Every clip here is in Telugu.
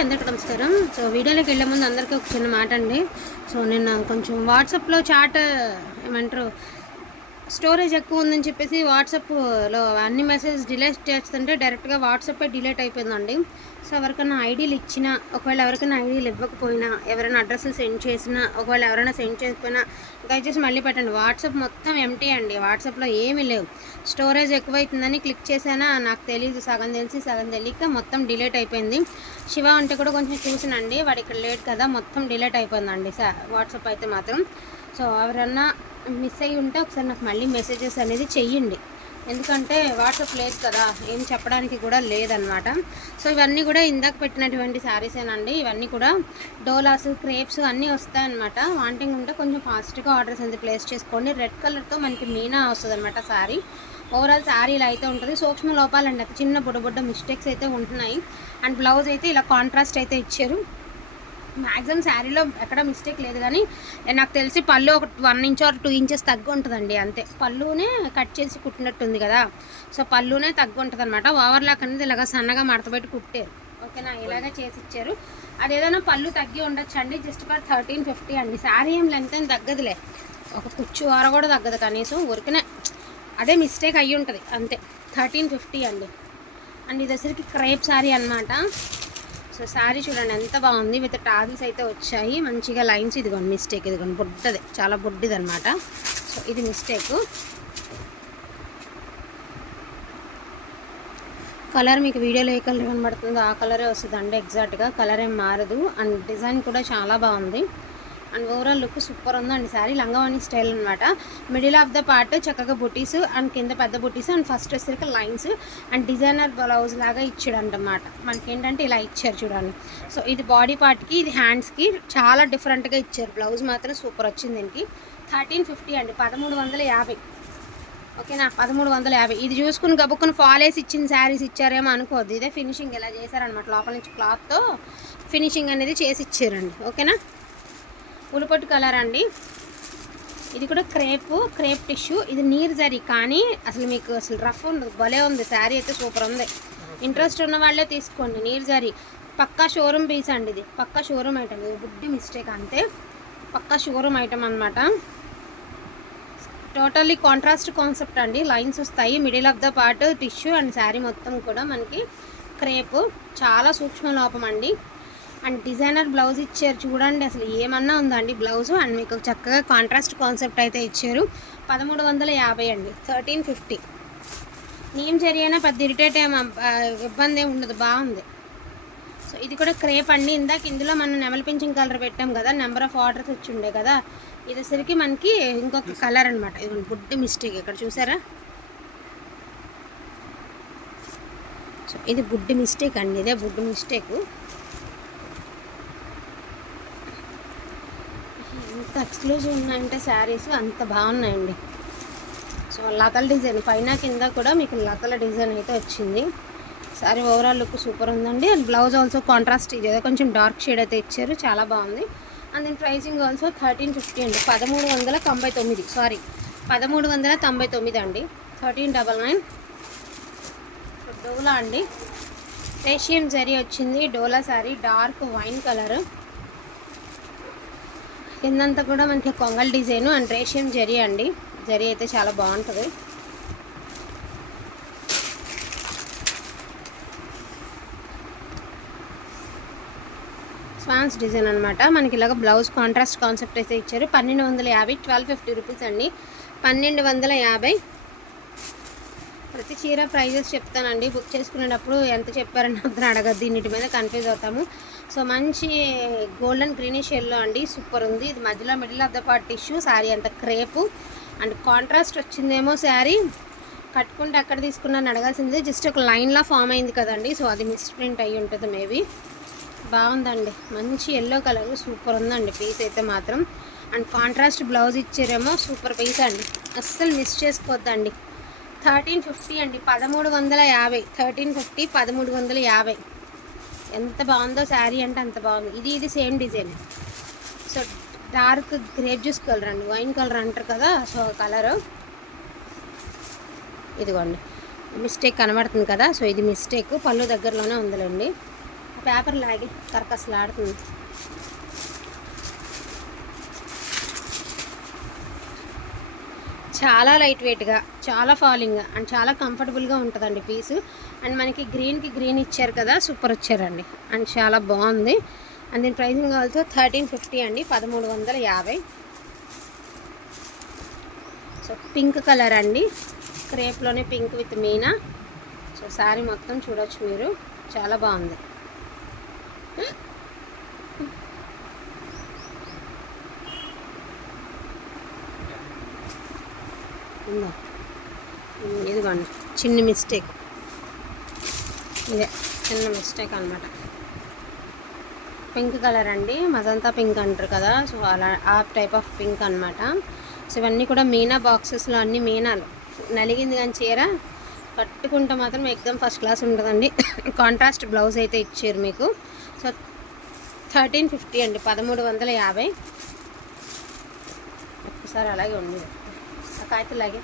అందరికీ నమస్కారం. సో వీడియోలోకి వెళ్ళే ముందు అందరికీ ఒక చిన్న మాట అండి. సో నిన్న కొంచెం వాట్సాప్లో చాట్ ఏమంటారు? స్టోరేజ్ ఎక్కువ ఉందని చెప్పేసి వాట్సాప్లో అన్ని మెసేజ్ డిలీట్ చేస్తుంటే డైరెక్ట్గా వాట్సాపే డిలీట్ అయిపోయిందండి. సో ఎవరికైనా ఐడీలు ఇచ్చినా ఒకవేళ ఎవరికైనా ఐడీలు ఇవ్వకపోయినా ఎవరైనా అడ్రస్లు సెండ్ చేసినా ఒకవేళ ఎవరైనా సెండ్ చేయకపోయినా దయచేసి మళ్ళీ పెట్టండి. వాట్సాప్ మొత్తం ఎంటీ అండి. వాట్సాప్లో ఏమీ లేవు. స్టోరేజ్ ఎక్కువైతుందని క్లిక్ చేశానా? నాకు తెలియదు సగం తెలిసి సగం తెలియక మొత్తం డిలీట్ అయిపోయింది. శివ అంటే కూడా కొంచెం చూసినండి. వాడు ఇక్కడ లేట్ కదా మొత్తం డిలీట్ అయిపోయిందండి. సార్ వాట్సాప్ అయితే మాత్రం. సో ఎవరన్నా మిస్ అయ్యి ఉంటే ఒకసారి నాకు మళ్ళీ మెసేజెస్ అనేది చెయ్యండి. ఎందుకంటే వాట్సాప్ లేదు కదా ఏం చెప్పడానికి కూడా లేదనమాట సో ఇవన్నీ కూడా ఇందాక పెట్టినటువంటి శారీసేనండి ఇవన్నీ కూడా డోలాస్ క్రేప్స్ అన్నీ వస్తాయన్నమాట. వాంటింగ్ ఉంటే కొంచెం ఫాస్ట్గా ఆర్డర్స్ అనేది ప్లేస్ చేసుకోండి. రెడ్ కలర్తో మనకి మీనా వస్తుంది అనమాట శారీ ఓవరాల్ శారీ ఇలా అయితే ఉంటుంది. సూక్ష్మ లోపాలండి. అది చిన్న బుడ్డ బుడ్డ మిస్టేక్స్ అయితే ఉంటున్నాయి. అండ్ బ్లౌజ్ అయితే ఇలా కాంట్రాస్ట్ అయితే ఇచ్చారు. మ్యాక్సిమం శారీలో ఎక్కడ మిస్టేక్ లేదు కానీ నాకు తెలిసి పళ్ళు ఒక one inch or two inches తగ్గు ఉంటుందండి అంతే. పళ్ళునే కట్ చేసి కుట్టినట్టుంది కదా. సో పళ్ళునే తగ్గు ఉంటుంది అనమాట ఓవర్లాక్ అనేది ఇలాగ సన్నగా మడతపెట్టి కుట్టారు ఓకేనా? ఇలాగే చేసి ఇచ్చారు. అది ఏదైనా పళ్ళు తగ్గి ఉండొచ్చు అండి జస్ట్ ఫర్ థర్టీన్ ఫిఫ్టీ అండి. శారీ ఏం లెంత్ ఏం తగ్గదులే. ఒక కుచ్చు వార కూడా తగ్గదు కనీసం. ఊరికనే అదే మిస్టేక్ అయ్యి ఉంటుంది అంతే. థర్టీన్ ఫిఫ్టీ అండి. అండ్ ఇది వచ్చరికి క్రేప్ శారీ అనమాట సో శారీ చూడండి ఎంత బాగుంది. విత్ టాజిల్స్ అయితే వచ్చాయి. మంచిగా లైన్స్ ఇదిగోండి మిస్టేక్ ఇదిగోండి. బుడ్డది చాలా బుడ్డిది అనమాట సో ఇది మిస్టేక్ కలర్ మీకు వీడియోలో ఏ కలర్ కనబడుతుందో ఆ కలరే వస్తుంది అండి ఎగ్జాక్ట్గా కలర్ ఏం మారదు. అండ్ డిజైన్ కూడా చాలా బాగుంది. అండ్ ఓవరాల్ లుక్ సూపర్ ఉందండి శారీ లంగావాణి స్టైల్ అనమాట మిడిల్ ఆఫ్ ద పార్ట్ చక్కగా బుటీస్ అండ్ కింద పెద్ద బుటీస్ అండ్ ఫస్ట్ వచ్చేసరికి లైన్స్ అండ్ డిజైనర్ బ్లౌజ్ లాగా ఇచ్చాడు మనకి ఏంటంటే ఇలా ఇచ్చారు చూడండి. సో ఇది బాడీ పార్ట్కి ఇది హ్యాండ్స్కి చాలా డిఫరెంట్గా ఇచ్చారు. బ్లౌజ్ మాత్రం సూపర్ వచ్చింది దీనికి. థర్టీన్ ఫిఫ్టీ అండి. పదమూడు వందల యాభై. ఓకేనా పదమూడు వందల యాభై. ఇది చూసుకుని గబుక్కుని ఫాలేసి ఇచ్చిన శారీస్ ఇచ్చారేమో అనుకోవద్దు. ఇదే ఫినిషింగ్ ఇలా చేశారనమాట లోపల నుంచి క్లాత్తో ఫినిషింగ్ అనేది చేసి ఇచ్చారండి. ఓకేనా పులుపొట్టు కలర్ అండి. ఇది కూడా క్రేప్ క్రేప్ టిష్యూ. ఇది నీరు జరీ కానీ అసలు మీకు అసలు రఫ్ ఉంది భలే ఉంది. శారీ అయితే సూపర్ ఉంది. ఇంట్రెస్ట్ ఉన్న వాళ్ళే తీసుకోండి. నీరు జరీ పక్కా షోరూమ్ పీస్ అండి ఇది. పక్కా షోరూమ్ ఐటమ్ ఇది బుడ్డి మిస్టేక్ అంతే. పక్కా షోరూమ్ ఐటమ్ అనమాట టోటల్లీ కాంట్రాస్ట్ కాన్సెప్ట్ అండి. లైన్స్ వస్తాయి. Middle of the part tissue and sari మొత్తం కూడా మనకి క్రేప్. చాలా సూక్ష్మ లోపం అండి. అండ్ డిజైనర్ బ్లౌజ్ ఇచ్చారు చూడండి అసలు ఏమన్నా ఉందండి బ్లౌజ్? అండ్ మీకు చక్కగా కాంట్రాస్ట్ కాన్సెప్ట్ అయితే ఇచ్చారు. పదమూడు వందల యాభై అండి థర్టీన్ ఫిఫ్టీ. నేమ్ జరిగినా పెద్ద ఇరిటేట్ ఏమో ఇబ్బంది ఏమి ఉండదు బాగుంది. సో ఇది కూడా క్రేప్ అండి. ఇందాక ఇందులో మనం నెమల పింఛింగ్ కలర్ పెట్టాం కదా నెంబర్ ఆఫ్ ఆర్డర్స్ వచ్చి ఉండే కదా ఇది మనకి ఇంకొక కలర్ అనమాట ఇది గుడ్ మిస్టేక్ ఇక్కడ చూసారా? సో ఇది బుడ్డి మిస్టేక్ అండి ఇదే బుడ్డి మిస్టేక్. ఎంత ఎక్స్క్లూజివ్ ఉన్నాయంటే శారీస్ అంత బాగున్నాయండి. సో లతల డిజైన్ పైన కింద కూడా మీకు లతల డిజైన్ అయితే వచ్చింది. సారీ ఓవరాల్ లుక్ సూపర్ ఉందండి. అండ్ బ్లౌజ్ ఆల్సో కాంట్రాస్ట్ ఇదే కొంచెం డార్క్ షేడ్ అయితే ఇచ్చారు. చాలా బాగుంది. అండ్ దీని ప్రైసింగ్ ఆల్సో థర్టీన్ ఫిఫ్టీ అండి. పదమూడు వందల తొంభై తొమ్మిది సారీ పదమూడు వందల తొంభై తొమ్మిది అండి. Thirteen double nine. డోలా అండి. రేషియన్ జరీ వచ్చింది. డోలా శారీ డార్క్ వైన్ కలర్ కిందంతా కూడా మనకి కొంగల్ డిజైన్ అండ్ రేషియం జరీ అండి. జరీ అయితే చాలా బాగుంటుంది. స్వాన్స్ డిజైన్ అనమాట మనకి ఇలాగ బ్లౌజ్ కాంట్రాస్ట్ కాన్సెప్ట్ అయితే ఇచ్చారు. పన్నెండు వందల యాభై ట్వెల్వ్ ఫిఫ్టీ రూపీస్ అండి. పన్నెండు వందల యాభై ప్రతి చీర ప్రైజెస్ చెప్తానండి. బుక్ చేసుకునేటప్పుడు ఎంత చెప్పారని అతను అడగద్దు. దీనిటి మీద కన్ఫ్యూజ్ అవుతాము. సో మంచి గోల్డెన్ గ్రీనిష్ ఎల్లో అండి. సూపర్ ఉంది. ఇది మధ్యలో middle of the part tissue. Sari అంత క్రేపు. అండ్ కాంట్రాస్ట్ వచ్చిందేమో శారీ. కట్టుకుంటే ఎక్కడ తీసుకున్నాను అడగాల్సింది. జస్ట్ ఒక లైన్లా ఫామ్ అయింది కదండి. సో అది మిస్ ప్రింట్ అయ్యి ఉంటుంది మేబీ. బాగుందండి. మంచి ఎల్లో కలర్. సూపర్ ఉందండి. పీస్ అయితే మాత్రం. అండ్ కాంట్రాస్ట్ బ్లౌజ్ ఇచ్చారేమో. సూపర్ పీస్ అండి. అస్సలు మిస్ చేసుకోవద్దండి. థర్టీన్ ఫిఫ్టీ అండి. పదమూడు వందల యాభై. థర్టీన్ ఫిఫ్టీ పదమూడు వందల యాభై. ఎంత బాగుందో శారీ అంటే అంత బాగుంది. ఇది ఇది same design. So dark grape juice colour అండి. వైన్ కలర్ అంటారు కదా సో కలరు. ఇదిగోండి. మిస్టేక్ కనబడుతుంది కదా సో ఇది మిస్టేక్. పళ్ళు దగ్గరలోనే ఉందిలేండి. పేపర్ లాగి కరకసలు ఆడుతుంది చాలా లైట్ వెయిట్గా చాలా ఫాలింగ్ అండ్ చాలా కంఫర్టబుల్గా ఉంటుందండి పీసు అండ్ మనకి గ్రీన్కి గ్రీన్ ఇచ్చారు కదా సూపర్ వచ్చారండి. అండ్ చాలా బాగుంది. అండ్ దీని ప్రైసింగ్ ఆల్సో థర్టీన్ ఫిఫ్టీ అండి పదమూడు వందల యాభై. సో పింక్ కలర్ అండి. క్రేప్లోనే pink with Meena so sari మొత్తం చూడొచ్చు మీరు. చాలా బాగుంది. ఇదిగోండి చిన్న మిస్టేక్. ఇదే చిన్న మిస్టేక్ అనమాట పింక్ కలర్ అండి మదంతా పింక్ అంటారు కదా సో అలా ఆ టైప్ ఆఫ్ పింక్ అనమాట సో ఇవన్నీ కూడా మీనా బాక్సెస్లో అన్ని మీనాలు. నలిగింది కానీ చీర కట్టుకుంటే మాత్రం ఎగ్జామ్ ఫస్ట్ క్లాస్ ఉంటుందండి. కాంట్రాస్ట్ బ్లౌజ్ అయితే ఇచ్చారు మీకు. సో థర్టీన్ ఫిఫ్టీ అండి పదమూడు వందల యాభై. ఒక్కసారి అలాగే ఉండేది ఆ కాగితం లాగే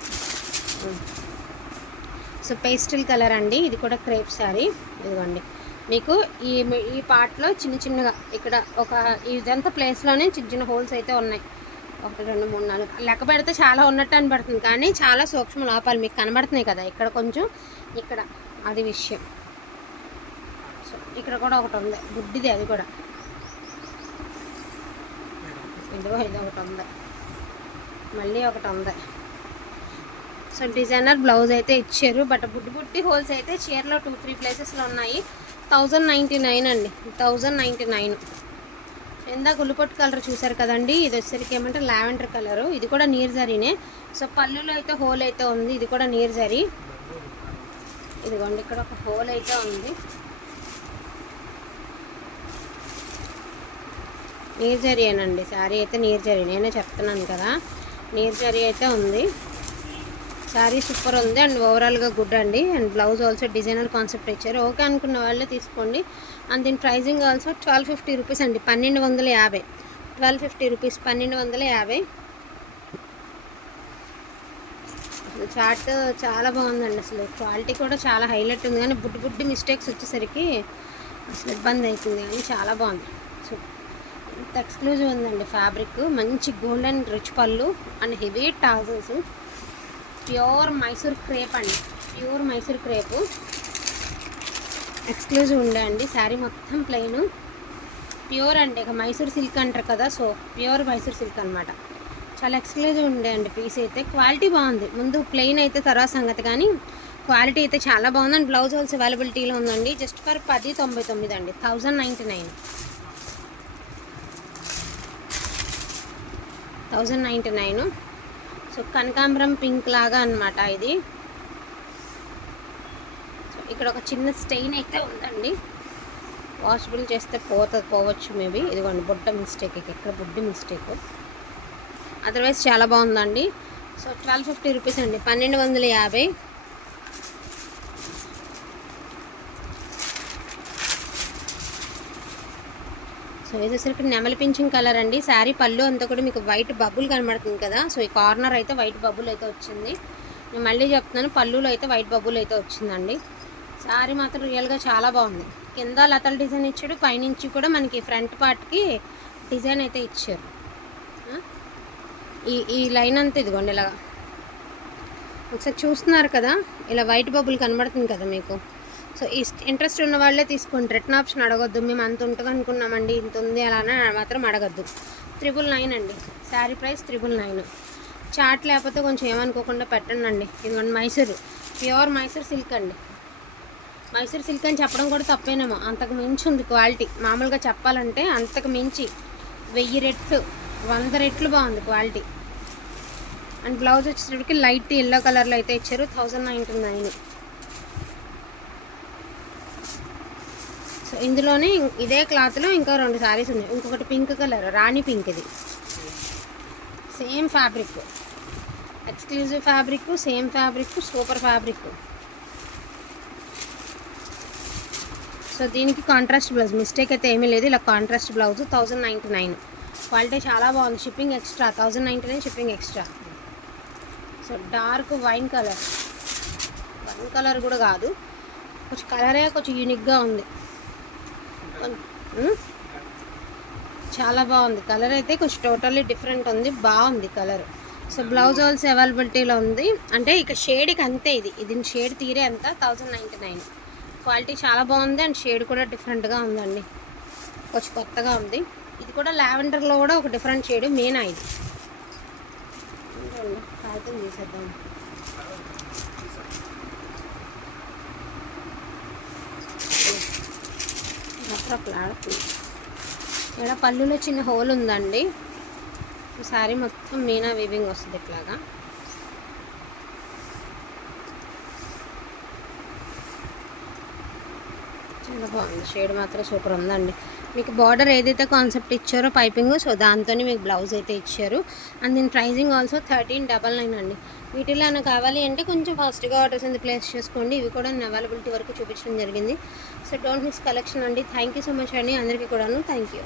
సో పేస్టల్ కలర్ అండి. ఇది కూడా క్రేప్ శారీ. ఇదిగోండి. మీకు ఈ ఈ పార్ట్లో చిన్న చిన్నగా ఇక్కడ ఒక ఇదంతా ప్లేస్లోనే చిన్న చిన్న హోల్స్ అయితే ఉన్నాయి. ఒకటి రెండు మూడు నాలుగు. లెక్క పెడితే చాలా ఉన్నట్టు అనిపడుతుంది. కానీ చాలా సూక్ష్మ లోపాలు మీకు కనబడుతున్నాయి కదా. ఇక్కడ కొంచెం ఇక్కడ అది విషయం. సో ఇక్కడ కూడా ఒకటి ఉంది. గుడ్డిది అది కూడా. ఇదిగో ఇది ఒకటి ఉంది. మళ్ళీ ఒకటి ఉంది. సో డిజైనర్ బ్లౌజ్ అయితే ఇచ్చారు బట్ బుట్టి బుట్టి హోల్స్ అయితే చీరలో టూ త్రీ ప్లేసెస్లో ఉన్నాయి. థౌజండ్ నైంటీ నైన్ అండి. థౌజండ్ నైంటీ నైన్ ఇందాక ఉల్లిపొట్టు కలర్ చూసారు కదండి? ఇది వచ్చేసరికి ఏమంటే లావెండర్ కలరు. ఇది కూడా నీర్ జరీనే. సో పళ్ళులో అయితే హోల్ అయితే ఉంది. ఇది కూడా నీర్ జరీ. ఇదిగోండి ఇక్కడ ఒక హోల్ అయితే ఉంది. నీర్ జరీయేనండి. శారీ అయితే నీర్ జరీ నేనే చెప్తున్నాను కదా. నీర్ జరీ అయితే ఉంది. శారీ సూపర్ ఉంది అండ్ ఓవరాల్గా గుడ్ అండి. And blouse also designer concept ఇచ్చారు. ఓకే అనుకున్న వాళ్ళే తీసుకోండి. అండ్ దీని pricing also twelve fifty rupees అండి. పన్నెండు వందల యాభై. ట్వెల్వ్ ఫిఫ్టీ రూపీస్ పన్నెండు వందల యాభై. చార్ట్ చాలా బాగుందండి అసలు. క్వాలిటీ కూడా చాలా హైలైట్ ఉంది. కానీ బుడ్డి బుడ్డి మిస్టేక్స్ వచ్చేసరికి అసలు ఇబ్బంది అవుతుంది. కానీ చాలా బాగుంది. సో ఎక్స్క్లూజివ్ ఉందండి ఫ్యాబ్రిక్ మంచి గోల్డెన్ రిచ్ పళ్ళు. And heavy tassels pure Mysore crepe అండి. Pure Mysore crepe. ఎక్స్క్లూజివ్ ఉండే అండి. శారీ మొత్తం ప్లెయిన్ ప్యూర్ అండి. ఇక మైసూర్ సిల్క్ అంటారు కదా సో ప్యూర్ మైసూర్ సిల్క్ అనమాట చాలా ఎక్స్క్లూజివ్ ఉండే అండి పీస్ అయితే. క్వాలిటీ బాగుంది. ముందు ప్లెయిన్ అయితే తర్వాత సంగతి కానీ క్వాలిటీ అయితే చాలా బాగుందండి బ్లౌజ్ హోల్స్ అవైలబిలిటీలో ఉందండి. జస్ట్ ఫర్ పది తొంభై తొమ్మిది అండి. Thousand ninety nine thousand ninety nine so కనకాంబరం పింక్ లాగా అనమాట ఇది. సో ఇక్కడ ఒక చిన్న స్టెయిన్ అయితే ఉందండి. వాషబుల్ చేస్తే పోతుంది పోవచ్చు మేబీ. ఇదిగోండి బుడ్డ మిస్టేక్ ఎక్కడ బుడ్డి మిస్టేక్. అదర్వైజ్ చాలా బాగుందండి. సో ట్వెల్వ్ ఫిఫ్టీ రూపీస్ అండి. పన్నెండు వందల యాభై. సో ఇది వచ్చేసరికి నెమలి పింఛింగ్ కలర్ అండి. శారీ పళ్ళు అంతా కూడా మీకు వైట్ బబుల్ కనబడుతుంది కదా. సో ఈ కార్నర్ అయితే వైట్ బబుల్ అయితే వచ్చింది. నేను మళ్ళీ చెప్తున్నాను పళ్ళులో అయితే వైట్ బబుల్ అయితే వచ్చిందండి. శారీ మాత్రం రియల్గా చాలా బాగుంది. కింద లతల డిజైన్ ఇచ్చాడు పైనుంచి కూడా మనకి ఫ్రంట్ పార్ట్కి డిజైన్ అయితే ఇచ్చారు. ఈ ఈ లైన్ అంతా ఇదిగోండి ఇలాగా. ఒకసారి చూస్తున్నారు కదా ఇలా వైట్ బబుల్ కనబడుతుంది కదా మీకు. సో ఇంట్రెస్ట్ ఉన్న వాళ్ళే తీసుకోండి రిటర్న్ ఆప్షన్ అడగొద్దు. మేము అంత ఉంటుంది అనుకున్నామండి ఇంత ఉంది అలా అని మాత్రం అడగద్దు. త్రిబుల్ నైన్ అండి. Sari price triple nine chat లేకపోతే కొంచెం ఏమనుకోకుండా పెట్టండి అండి ఇదిగోండి మైసూరు ప్యూర్ మైసూర్ సిల్క్ అండి. మైసూర్ సిల్క్ అని చెప్పడం కూడా తప్పేనేమో. అంతకు మించి ఉంది క్వాలిటీ మామూలుగా చెప్పాలంటే అంతకు మించి వెయ్యి రెట్లు వంద రెట్లు బాగుంది క్వాలిటీ అండ్ బ్లౌజ్ వచ్చేటప్పటికి లైట్ ఎల్లో కలర్లో అయితే ఇచ్చారు థౌజండ్ నైంటీ నైన్. సో ఇందులోనే ఇదే క్లాత్లో ఇంకా రెండు సారీస్ ఉన్నాయి. ఇంకొకటి పింక్ కలర్ రాణి పింక్ ఇది. Same fabric. Exclusive fabric same fabric super fabric. So దీనికి కాంట్రాస్ట్ బ్లౌజ్ మిస్టేక్ అయితే ఏమీ లేదు. ఇలా contrast blouse thousand ninety nine quality చాలా బాగుంది. Shipping extra thousand ninety nine shipping extra so dark wine colour wine colour కూడా కాదు. కొంచెం కలరే కొంచెం యూనిక్గా ఉంది. చాలా బాగుంది. కలర్ అయితే కొంచెం టోటల్లీ డిఫరెంట్ ఉంది. బాగుంది కలర్ సో బ్లౌజ్ ఆల్సో అవైలబిలిటీలో ఉంది. అంటే ఇక షేడ్కి అంతే ఇది. ఇది షేడ్ తీరే అంత థౌజండ్ నైంటీ నైన్ క్వాలిటీ చాలా బాగుంది అండ్ షేడ్ కూడా డిఫరెంట్గా ఉందండి. కొంచెం కొత్తగా ఉంది. ఇది కూడా లావెండర్లో కూడా ఒక డిఫరెంట్ షేడ్ మెయిన్ ఇది కాగితం చేసేద్దాం తీసేద్దాం ఇక్కడ పళ్ళులో చిన్న హోల్ ఉందండి. శారీ మొత్తం మీనా వీవింగ్ వస్తుంది ఇట్లాగా. బాగుంది షేడ్ మాత్రం సూపర్ ఉందండి. మీకు బార్డర్ ఏదైతే కాన్సెప్ట్ ఇచ్చారో పైపింగ్ సో దాంతోనే మీకు బ్లౌజ్ అయితే ఇచ్చారు. అండ్ దీని pricing also thirteen double nine అండి. వీటిలో ఏమైనా కావాలి అంటే కొంచెం ఫాస్ట్గా ఆర్డర్స్ అనేది ప్లేస్ చేసుకోండి. ఇవి కూడా నేను అవైలబిలిటీ వరకు చూపించడం జరిగింది. సో డోంట్ మిస్ కలెక్షన్ అండి. థ్యాంక్ యూ సో మచ్ అండి. అందరికీ కూడాను థ్యాంక్ యూ.